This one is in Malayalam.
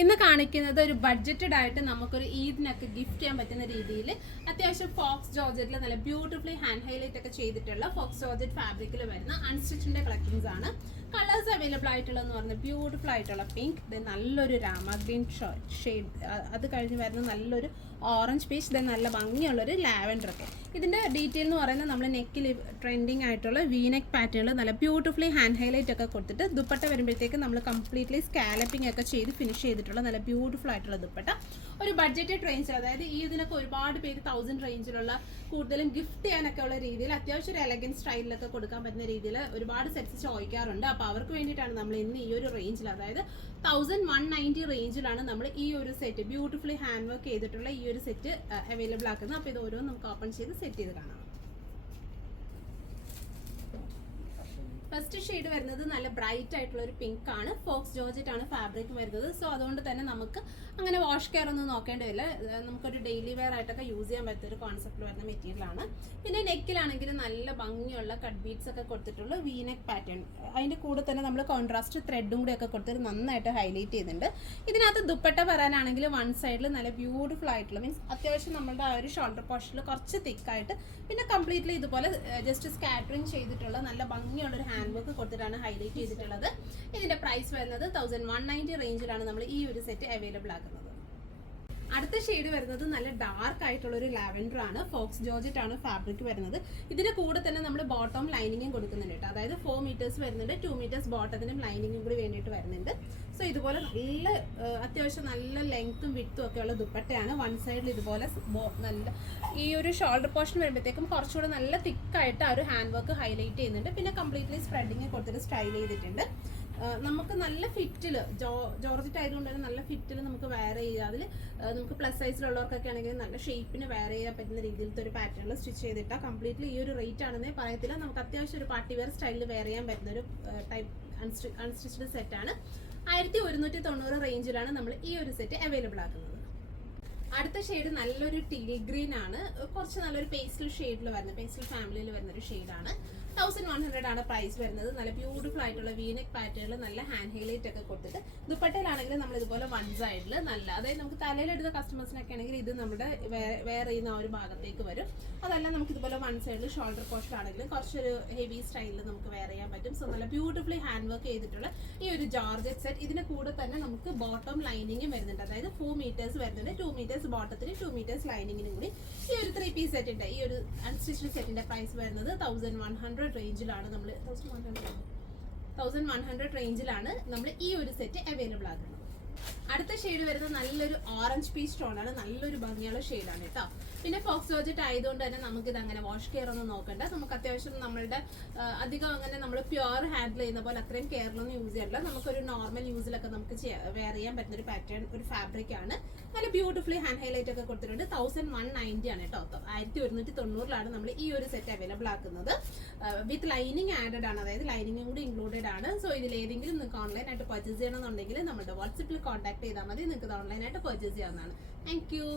ഇന്ന് കാണിക്കുന്നത് ഒരു ബഡ്ജറ്റഡ് ആയിട്ട് നമുക്കൊരു ഈദിനൊക്കെ ഗിഫ്റ്റ് ചെയ്യാൻ പറ്റുന്ന രീതിയിൽ അത്യാവശ്യം ഫോക്സ് ജോർജറ്റിൽ നല്ല ബ്യൂട്ടിഫുള്ളി ഹാൻഡ് ഹൈലൈറ്റ് ഒക്കെ ചെയ്തിട്ടുള്ള ഫോക്സ് ജോർജറ്റ് ഫാബ്രിക്കിൽ വരുന്ന അൺസ്റ്റിച്ചിന്റെ കളക്ഷൻസ് ആണ്. കളേഴ്സ് അവൈലബിൾ ആയിട്ടുള്ളതെന്ന് പറഞ്ഞാൽ ബ്യൂട്ടിഫുൾ ആയിട്ടുള്ള പിങ്ക്, നല്ലൊരു രാമ ഗ്രീൻ ഷെയ്ഡ്, അത് കഴിഞ്ഞ് വരുന്ന നല്ലൊരു ഓറഞ്ച് പീച്ച്, നല്ല ഭംഗിയുള്ളൊരു ലാവൻഡർ ഒക്കെ. ഇതിൻ്റെ ഡീറ്റെയിൽ എന്ന് പറയുന്നത് നമ്മൾ നെക്കിൽ ട്രെൻഡിങ് ആയിട്ടുള്ള വീനെക്ക് പാറ്റേണിൽ നല്ല ബ്യൂട്ടിഫുള്ളി ഹാൻഡ് ഹൈലൈറ്റ് ഒക്കെ കൊടുത്തിട്ട് ദുപ്പട്ട വരുമ്പോഴത്തേക്ക് നമ്മൾ കംപ്ലീറ്റ്ലി സ്കാലപ്പിംഗ് ഒക്കെ ചെയ്ത് ഫിനിഷ് ചെയ്തിട്ടുള്ള നല്ല ബ്യൂട്ടിഫുൾ ആയിട്ടുള്ള ദുപ്പട്ട. ഒരു ബഡ്ജറ്റഡ് റേഞ്ച്, അതായത് ഈ ഇതിനൊക്കെ ഒരുപാട് പേര് 1000 റേഞ്ചിലുള്ള കൂടുതലും ഗിഫ്റ്റ് ചെയ്യാനൊക്കെ ഉള്ള രീതിയിൽ അത്യാവശ്യം ഒരു എലഗൻറ്റ് സ്റ്റൈലിലൊക്കെ കൊടുക്കാൻ പറ്റുന്ന രീതിയിൽ ഒരുപാട് സെറ്റ്സ് ചോദിക്കാറുണ്ട്. അപ്പോൾ അവർക്ക് വേണ്ടിയിട്ടാണ് നമ്മൾ ഇന്ന് ഈ ഒരു റേഞ്ചിൽ, അതായത് 1190 റേഞ്ചിലാണ് നമ്മൾ ഈ ഒരു സെറ്റ് ബ്യൂട്ടിഫുള്ളി ഹാൻഡ് വർക്ക് ചെയ്തിട്ടുള്ള ഈ ഒരു സെറ്റ് അവൈലബിൾ ആക്കുന്നത്. അപ്പോൾ ഇത് ഓരോന്നും നമുക്ക് ഓപ്പൺ ചെയ്ത് സെറ്റ് ചെയ്ത് കാണാം. ഫസ്റ്റ് ഷെയ്ഡ് വരുന്നത് നല്ല ബ്രൈറ്റ് ആയിട്ടുള്ള ഒരു പിങ്ക് ആണ്. ഫോക്സ് ജോർജറ്റ് ആണ് ഫാബ്രിക് വരുന്നത്. സോ അതുകൊണ്ട് തന്നെ നമുക്ക് അങ്ങനെ വാഷ് കെയർ ഒന്നും നോക്കേണ്ടതില്ല. നമുക്കൊരു ഡെയിലി വെയർ ആയിട്ടൊക്കെ യൂസ് ചെയ്യാൻ പറ്റുന്ന ഒരു കോൺസെപ്റ്റിൽ വരുന്ന മെറ്റീരിയൽ ആണ്. പിന്നെ നെക്കിലാണെങ്കിൽ നല്ല ഭംഗിയുള്ള കട്ട് ബീഡ്സ് ഒക്കെ കൊടുത്തിട്ടുള്ള വീനെക്ക് പാറ്റേൺ, അതിൻ്റെ കൂടെ തന്നെ നമ്മൾ കോൺട്രാസ്റ്റ് ത്രെഡും കൂടി ഒക്കെ കൊടുത്തിട്ട് നന്നായിട്ട് ഹൈലൈറ്റ് ചെയ്യുന്നുണ്ട്. ഇതിനകത്ത് ദുപ്പട്ട വരാനാണെങ്കിൽ വൺ സൈഡിൽ നല്ല ബ്യൂട്ടിഫുൾ ആയിട്ടുള്ള, മീൻസ് അത്യാവശ്യം നമ്മുടെ ആ ഒരു ഷോൾഡർ പോർഷനിൽ കുറച്ച് തിക്കായിട്ട്, പിന്നെ കംപ്ലീറ്റ്ലി ഇതുപോലെ ജസ്റ്റ് സ്കാറ്ററിങ് ചെയ്തിട്ടുള്ള നല്ല ഭംഗിയുള്ള ഒരു ഹാൻഡ് വർക്ക് കൊടുത്തിട്ടാണ് ഹൈലൈറ്റ് ചെയ്തിട്ടുള്ളത്. ഇതിന്റെ പ്രൈസ് വരുന്നത് 1190 റേഞ്ചിലാണ് നമ്മൾ ഈ ഒരു സെറ്റ് അവൈലബിൾ ആക്കുന്നത്. അടുത്ത ഷെയ്ഡ് വരുന്നത് നല്ല ഡാർക്ക് ആയിട്ടുള്ള ഒരു ലാവൻഡർ ആണ്. ഫോക്സ് ജോർജറ്റ് ആണ് ഫാബ്രിക് വരുന്നത്. ഇതിന്റെ കൂടെ തന്നെ നമ്മൾ ബോട്ടം ലൈനിങ്ങും കൊടുക്കുന്നുണ്ട് കേട്ടോ. അതായത് 4 മീറ്റേഴ്സ് വരുന്നുണ്ട്, 2 മീറ്റേഴ്സ് ബോട്ടത്തിനും ലൈനിങ്ങും കൂടി വേണ്ടിയിട്ട് വരുന്നുണ്ട്. സോ ഇതുപോലെ നല്ല അത്യാവശ്യം നല്ല ലെങ്ത്തും വിഡ്ത്തും ഒക്കെ ഉള്ള ദുപ്പട്ടയാണ്. വൺ സൈഡിൽ ഇതുപോലെ നല്ല ഈ ഒരു ഷോൾഡർ പോർഷൻ വരുമ്പോഴത്തേക്കും കുറച്ചുകൂടെ നല്ല തിക്കായിട്ട് ആ ഒരു ഹാൻഡ് വർക്ക് ഹൈലൈറ്റ് ചെയ്യുന്നുണ്ട്. പിന്നെ കംപ്ലീറ്റ്ലി സ്പ്രെഡിങ് കൊടുത്തിട്ട് സ്റ്റൈൽ ചെയ്തിട്ടുണ്ട്. നമുക്ക് നല്ല ഫിറ്റിൽ, ജോർജറ്റ് ആയതുകൊണ്ട് തന്നെ നല്ല ഫിറ്റിൽ നമുക്ക് വെയർ ചെയ്യുക. അതിൽ നമുക്ക് പ്ലസ് സൈസിലുള്ളവർക്കൊക്കെ ആണെങ്കിൽ നല്ല ഷേപ്പിന് വെയർ ചെയ്യാൻ പറ്റുന്ന രീതിയിലത്തെ ഒരു പാറ്റേണിൽ സ്റ്റിച്ച് ചെയ്തിട്ടാൽ കംപ്ലീറ്റ്ലി ഈ ഒരു റേറ്റ് ആണെന്നേ പറയത്തില്ല. നമുക്ക് അത്യാവശ്യം ഒരു പാർട്ടി വെയർ സ്റ്റൈലിൽ വെയർ ചെയ്യാൻ പറ്റുന്ന ഒരു ടൈപ്പ് അൺസ്റ്റിച്ച്ഡ് സെറ്റാണ്. 1190 റേഞ്ചിലാണ് നമ്മൾ ഈ ഒരു സെറ്റ് അവൈലബിൾ ആക്കുന്നത്. അടുത്ത ഷെയ്ഡ് നല്ലൊരു ടീൽ ഗ്രീൻ ആണ്. കുറച്ച് നല്ലൊരു പേസ്റ്റൽ ഷെയ്ഡിൽ വരുന്ന, പേസ്റ്റൽ ഫാമിലിയിൽ വരുന്ന ഒരു ഷെയ്ഡാണ്. 1100 ആണ് പ്രൈസ് വരുന്നത്. നല്ല ബ്യൂട്ടിഫുൾ ആയിട്ടുള്ള വീനെക്ക് പാറ്റേണിൽ നല്ല ഹാൻഡ് ഹൈലൈറ്റ് ഒക്കെ കൊടുത്തിട്ട് ദുപ്പട്ടയിലാണെങ്കിൽ നമ്മൾ ഇതുപോലെ വൺ സൈഡിൽ നല്ല, അതായത് നമുക്ക് തലയിലെടുത്ത കസ്റ്റമേഴ്സിനൊക്കെ ആണെങ്കിൽ ഇത് നമ്മുടെ വെയർ ചെയ്യുന്ന ആ ഒരു ഭാഗത്തേക്ക് വരും. അതല്ല നമുക്ക് ഇതുപോലെ വൺ സൈഡിൽ ഷോൾഡർ പോർഷൻ ആണെങ്കിലും കുറച്ചൊരു ഹെവി സ്റ്റൈലിൽ നമുക്ക് വെയർ ചെയ്യാൻ പറ്റും. സോ നല്ല ബ്യൂട്ടിഫുള്ളി ഹാൻഡ് വർക്ക് ചെയ്തിട്ടുള്ള ഈ ഒരു ജോർജറ്റ് സെറ്റ്. ഇതിന് കൂടെ തന്നെ നമുക്ക് ബോട്ടം ലൈനിങ്ങും വരുന്നുണ്ട്. അതായത് 4 മീറ്റേഴ്സ് വരുന്നുണ്ട്, 2 മീറ്റേഴ്സ് ബോട്ടത്തിന്, 2 മീറ്റേഴ്സ് ലൈനിങ്ങിനും കൂടി. ഈ ഒരു 3 പീസ് സെറ്റിന്റെ, ഈ ഒരു അൺസ്റ്റിച്ച്ഡ് സെറ്റിന്റെ പ്രൈസ് വരുന്നത് 1100 റേഞ്ചിലാണ് നമ്മൾ 1100 റേഞ്ചിലാണ് നമ്മൾ ഈ ഒരു സെറ്റ് അവൈലബിൾ ആക്കുന്നത്. അടുത്ത ഷെയ്ഡ് വരുന്നത് നല്ലൊരു ഓറഞ്ച് പീച്ച് ടോൺ ആണ്. നല്ലൊരു ഭംഗിയുള്ള ഷെയ്ഡാണ് കേട്ടോ. പിന്നെ ഫോക്സ് ജോർജറ്റ് ആയതുകൊണ്ട് തന്നെ നമുക്കിത് അങ്ങനെ വാഷ് കെയർ ഒന്നും നോക്കണ്ട. നമുക്ക് അത്യാവശ്യം നമ്മളുടെ അധികം അങ്ങനെ നമ്മൾ പ്യുവർ ഹാൻഡിൽ ചെയ്യുന്ന പോലെ അത്രയും കെയറിലൊന്നും യൂസ് ചെയ്യണ്ട. നമുക്കൊരു നോർമൽ യൂസിലൊക്കെ നമുക്ക് വെയർ ചെയ്യാൻ പറ്റുന്ന ഒരു പാറ്റേൺ, ഒരു ഫാബ്രിക് ആണ്. നല്ല ബ്യൂട്ടിഫുള്ളി ഹാൻഡ് ഹൈലൈറ്റ് ഒക്കെ കൊടുത്തിട്ടുണ്ട്. 1190 ആണ് കേട്ടോ. 1190 നമ്മൾ ഈ ഒരു സെറ്റ് അവൈലബിൾ ആക്കുന്നത്. വിത്ത് ലൈനിങ് ആഡഡ് ആണ്, അതായത് ലൈനിങ്ങും കൂടി ഇൻക്ലൂഡഡ് ആണ്. സോ ഇതിൽ ഏതെങ്കിലും നിങ്ങൾക്ക് ഓൺലൈൻ ആയിട്ട് പർച്ചേസ് ചെയ്യണമെന്നുണ്ടെങ്കിൽ നമ്മുടെ വാട്സപ്പിൽ കോൺടാക്ട് ചെയ്താൽ മതി. നിങ്ങൾക്ക് ഇത് ഓൺലൈനായിട്ട് പർച്ചേസ് ചെയ്യാവുന്നതാണ്. Thank you.